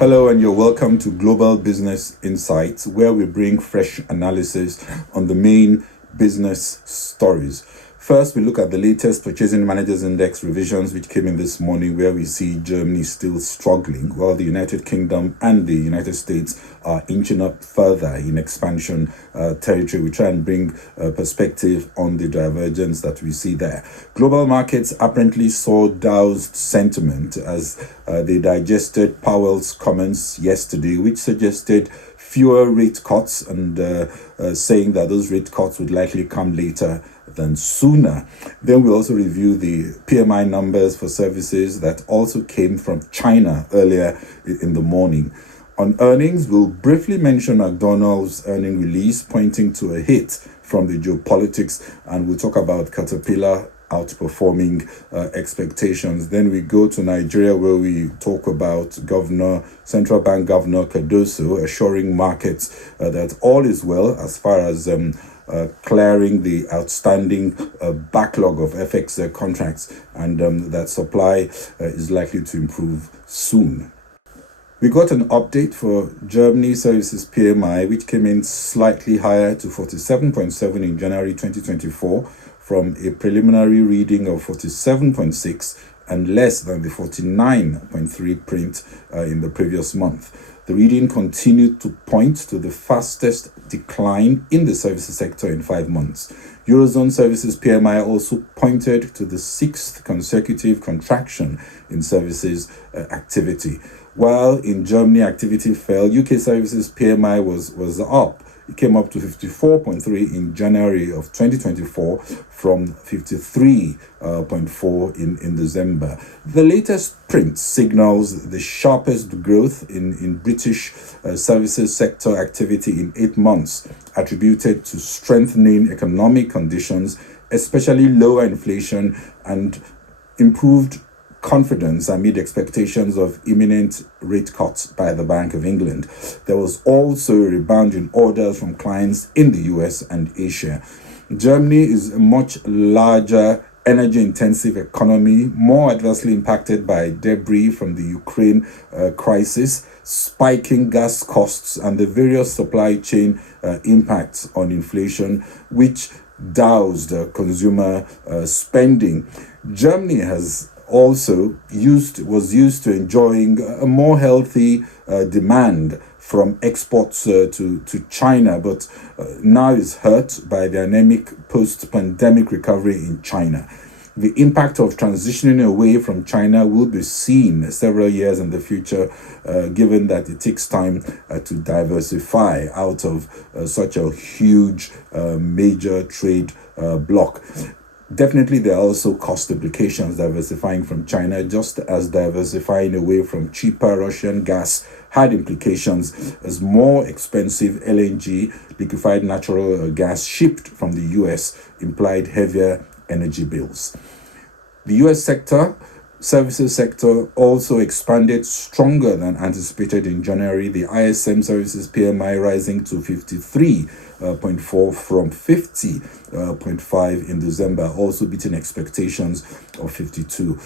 Hello, and you're welcome to Global Business Insights, where we bring fresh analysis on the main business stories. First, we look at the latest Purchasing Managers Index revisions, which came in this morning, where we see Germany still struggling, while the United Kingdom and the United States are inching up further in expansion territory. We try and bring perspective on the divergence that we see there. Global markets apparently saw doused sentiment as they digested Powell's comments yesterday, which suggested fewer rate cuts and saying that those rate cuts would likely come later than sooner. Then we also review the PMI numbers for services that also came from China earlier in the morning. On earnings, we'll briefly mention McDonald's earning release, pointing to a hit from the geopolitics, and we'll talk about Caterpillar outperforming expectations. Then we go to Nigeria, where we talk about Central Bank Governor Cardoso assuring markets that all is well as far as clearing the outstanding backlog of FX contracts, and that supply is likely to improve soon. We got an update for Germany Services PMI, which came in slightly higher to 47.7 in January 2024 from a preliminary reading of 47.6 and less than the 49.3 print in the previous month. The reading continued to point to the fastest decline in the services sector in 5 months. Eurozone Services PMI also pointed to the 6th consecutive contraction in services activity. While in Germany activity fell, UK Services PMI was up. It came up to 54.3 in January of 2024 from 53.4 in December. The latest print signals the sharpest growth in British services sector activity in 8 months, attributed to strengthening economic conditions, especially lower inflation and improved confidence amid expectations of imminent rate cuts by the Bank of England. There was also a rebound in orders from clients in the US and Asia. Germany is a much larger energy-intensive economy, more adversely impacted by debris from the Ukraine crisis, spiking gas costs, and the various supply chain impacts on inflation, which doused consumer spending. Germany was used to enjoying a more healthy demand from exports to China, but now is hurt by the anemic post-pandemic recovery in China. The impact of transitioning away from China will be seen several years in the future, given that it takes time to diversify out of such a huge major trade bloc. Definitely, there are also cost implications diversifying from China, just as diversifying away from cheaper Russian gas had implications as more expensive LNG, liquefied natural gas shipped from the US, implied heavier energy bills. The US services sector also expanded stronger than anticipated in January, the ISM Services PMI rising to 53.4 from 50.5 in December, also beating expectations of 52.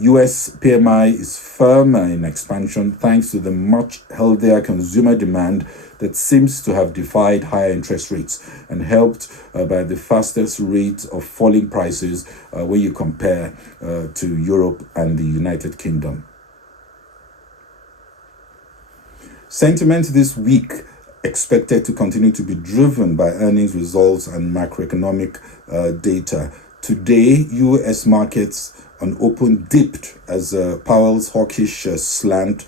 US PMI is firmer in expansion thanks to the much healthier consumer demand that seems to have defied higher interest rates and helped by the fastest rate of falling prices when you compare to Europe and the United Kingdom. Sentiment this week expected to continue to be driven by earnings results and macroeconomic data. Today, U.S. markets on open dipped as Powell's hawkish slant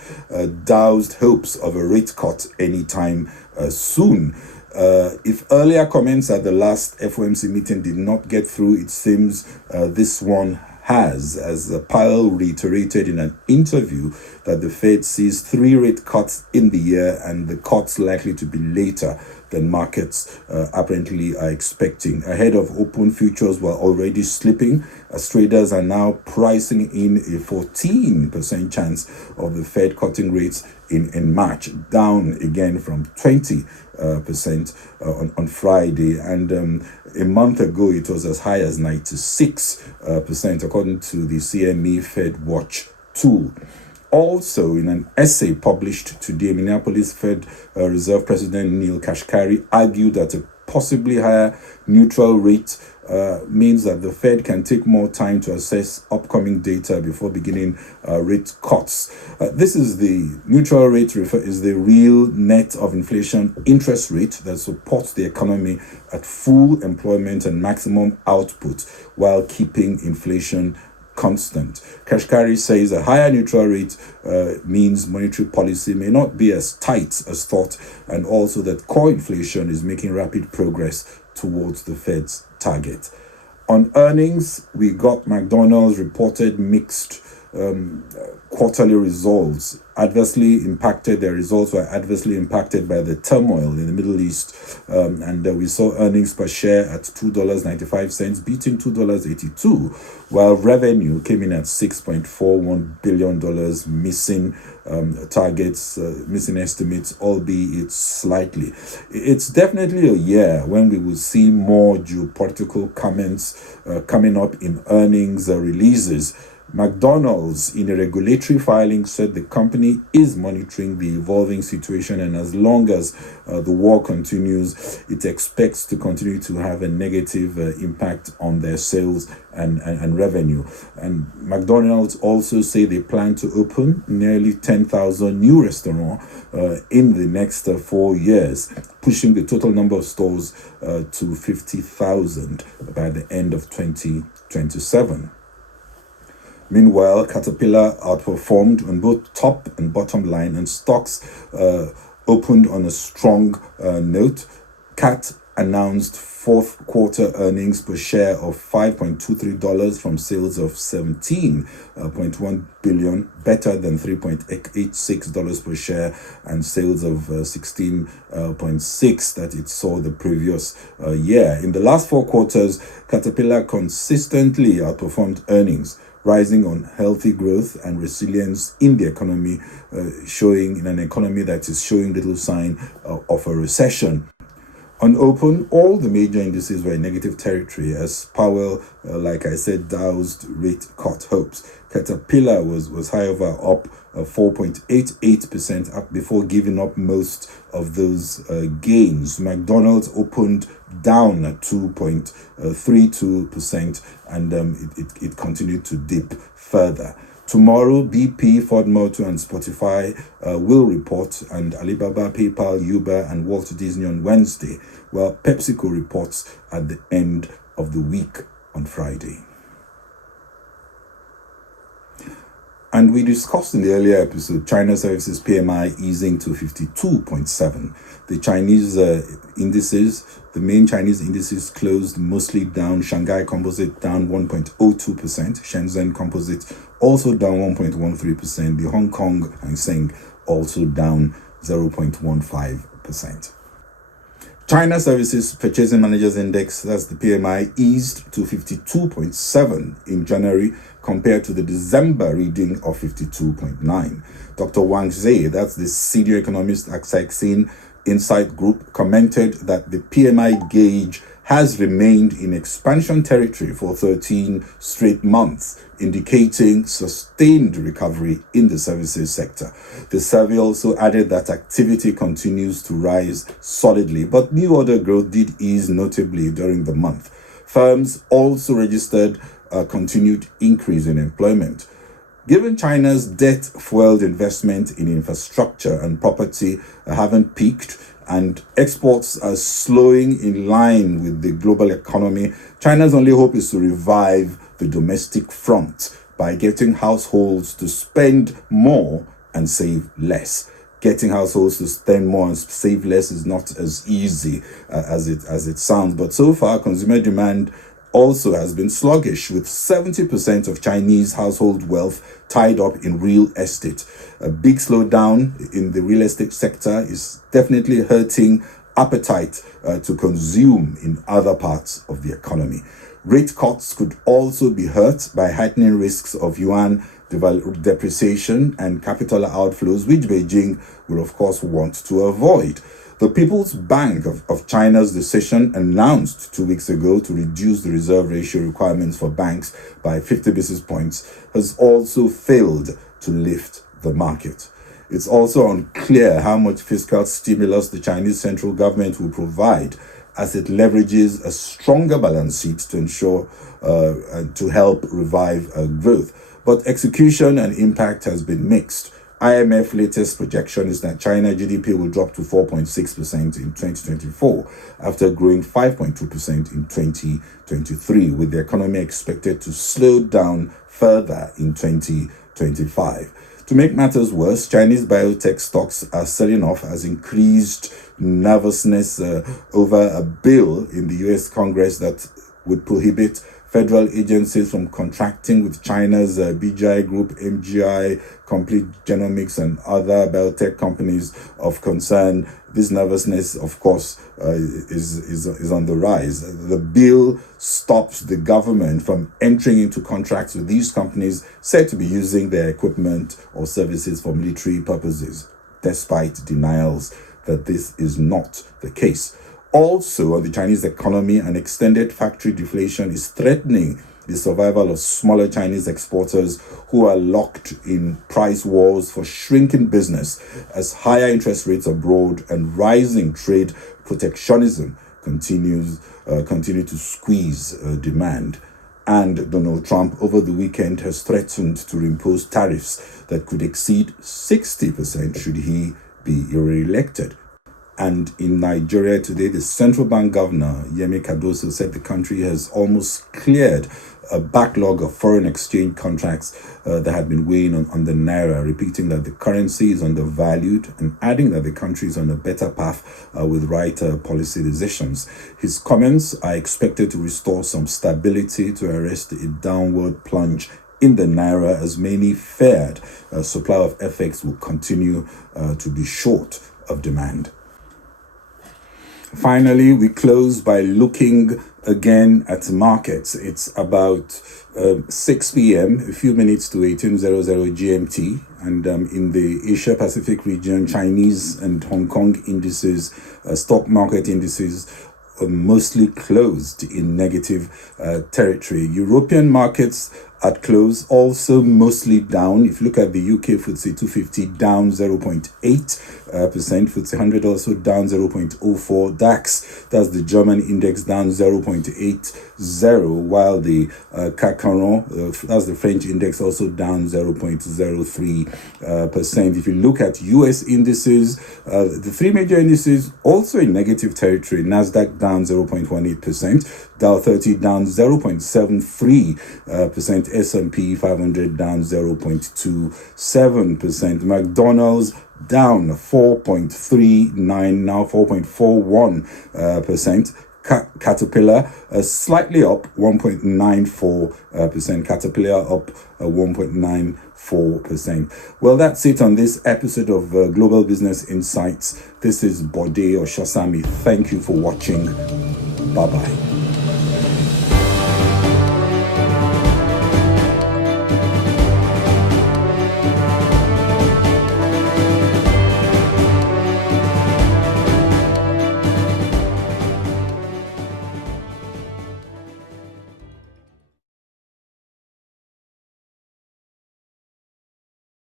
doused hopes of a rate cut anytime soon. If earlier comments at the last FOMC meeting did not get through, it seems this one has, as Powell reiterated in an interview that the Fed sees 3 rate cuts in the year and the cuts likely to be later than markets apparently are expecting. Ahead of open, futures were already slipping as traders are now pricing in a 14% chance of the Fed cutting rates in March, down again from 20% on Friday, and a month ago it was as high as 96%, according to the CME Fed Watch tool. Also, in an essay published today, Minneapolis Fed Reserve President Neil Kashkari argued that a possibly higher neutral rate means that the Fed can take more time to assess upcoming data before beginning rate cuts. This is the neutral rate is the real net of inflation interest rate that supports the economy at full employment and maximum output while keeping inflation constant. Kashkari says a higher neutral rate means monetary policy may not be as tight as thought, and also that core inflation is making rapid progress towards the Fed's target. On earnings, we got McDonald's reported mixed quarterly results. Their results were adversely impacted by the turmoil in the Middle East, and we saw earnings per share at $2.95, beating $2.82, while revenue came in at $6.41 billion, missing targets, missing estimates, albeit slightly. It's definitely a year when we will see more geopolitical comments coming up in earnings releases. McDonald's, in a regulatory filing, said the company is monitoring the evolving situation, and as long as the war continues, it expects to continue to have a negative impact on their sales and revenue. And McDonald's also say they plan to open nearly 10,000 new restaurants in the next 4 years, pushing the total number of stores to 50,000 by the end of 2027. Meanwhile, Caterpillar outperformed on both top and bottom line, and stocks opened on a strong note. CAT announced fourth quarter earnings per share of $5.23 from sales of $17.1 billion, better than $3.86 per share and sales of $16.6 that it saw the previous year. In the last 4 quarters, Caterpillar consistently outperformed earnings, rising on healthy growth and resilience in the economy, showing in an economy that is showing little sign of a recession. On open, all the major indices were in negative territory as Powell, like I said, doused rate cut hopes. Caterpillar was however up 4.88% up before giving up most of those gains. McDonald's opened down at 2.32%, and it continued to dip further. Tomorrow, BP, Ford Motor, and Spotify will report, and Alibaba, PayPal, Uber, and Walt Disney on Wednesday, while PepsiCo reports at the end of the week on Friday. And we discussed in the earlier episode China Services PMI easing to 52.7. The Chinese indices, the main Chinese indices closed mostly down. Shanghai Composite down 1.02%. Shenzhen Composite also down 1.13%. The Hong Kong Hang Seng also down 0.15%. China Services Purchasing Managers Index, that's the PMI, eased to 52.7 in January compared to the December reading of 52.9. Dr. Wang Zhe, that's the senior economist at Caixin Insight Group, commented that the PMI gauge has remained in expansion territory for 13 straight months, indicating sustained recovery in the services sector. The survey also added that activity continues to rise solidly, but new order growth did ease notably during the month. Firms also registered a continued increase in employment. Given China's debt-fueled investment in infrastructure and property haven't peaked, and exports are slowing in line with the global economy, China's only hope is to revive the domestic front by getting households to spend more and save less. Getting households to spend more and save less is not as easy as it sounds, but so far consumer demand also has been sluggish, with 70% of Chinese household wealth tied up in real estate. A big slowdown in the real estate sector is definitely hurting appetite to consume in other parts of the economy. Rate cuts could also be hurt by heightening risks of yuan depreciation and capital outflows, which Beijing will of course want to avoid. The People's Bank of China's decision, announced 2 weeks ago to reduce the reserve ratio requirements for banks by 50 basis points, has also failed to lift the market. It's also unclear how much fiscal stimulus the Chinese central government will provide as it leverages a stronger balance sheet to ensure and to help revive growth. But execution and impact has been mixed. IMF latest projection is that China GDP will drop to 4.6% in 2024 after growing 5.2% in 2023, with the economy expected to slow down further in 2025. To make matters worse, Chinese biotech stocks are selling off as increased nervousness over a bill in the US Congress that would prohibit federal agencies from contracting with China's BGI Group, MGI, Complete Genomics, and other biotech companies of concern. This nervousness, of course, is on the rise. The bill stops the government from entering into contracts with these companies said to be using their equipment or services for military purposes, despite denials that this is not the case. Also, on the Chinese economy, an extended factory deflation is threatening the survival of smaller Chinese exporters who are locked in price wars for shrinking business as higher interest rates abroad and rising trade protectionism continue to squeeze demand. And Donald Trump over the weekend has threatened to impose tariffs that could exceed 60% should he be re-elected. And in Nigeria today, the central bank governor, Yemi Cardoso, said the country has almost cleared a backlog of foreign exchange contracts that had been weighing on the naira, repeating that the currency is undervalued and adding that the country is on a better path with right policy decisions. His comments are expected to restore some stability to arrest a downward plunge in the naira, as many feared supply of FX will continue to be short of demand. Finally, we close by looking again at markets. It's about 6 p.m., a few minutes to 1800 GMT, and in the Asia Pacific region, Chinese and Hong Kong indices, stock market indices, mostly closed in negative territory. European markets at close also mostly down. If you look at the UK FTSE 250 down 0.8%, FTSE 100 also down 0.04%, DAX, that's the German index, down 0.80%, while the CAC 40, that's the French index, also down 0.03%. If you look at US indices, the three major indices also in negative territory. Nasdaq down 0.18%, Dow 30 down 0.73%, S&P 500 down 0.27%, McDonald's down 4.39, now 4.41%. Caterpillar slightly up 1.94%. Caterpillar up 1.94%. Well, that's it on this episode of Global Business Insights. This is Bode Oshasami. Thank you for watching. Bye-bye.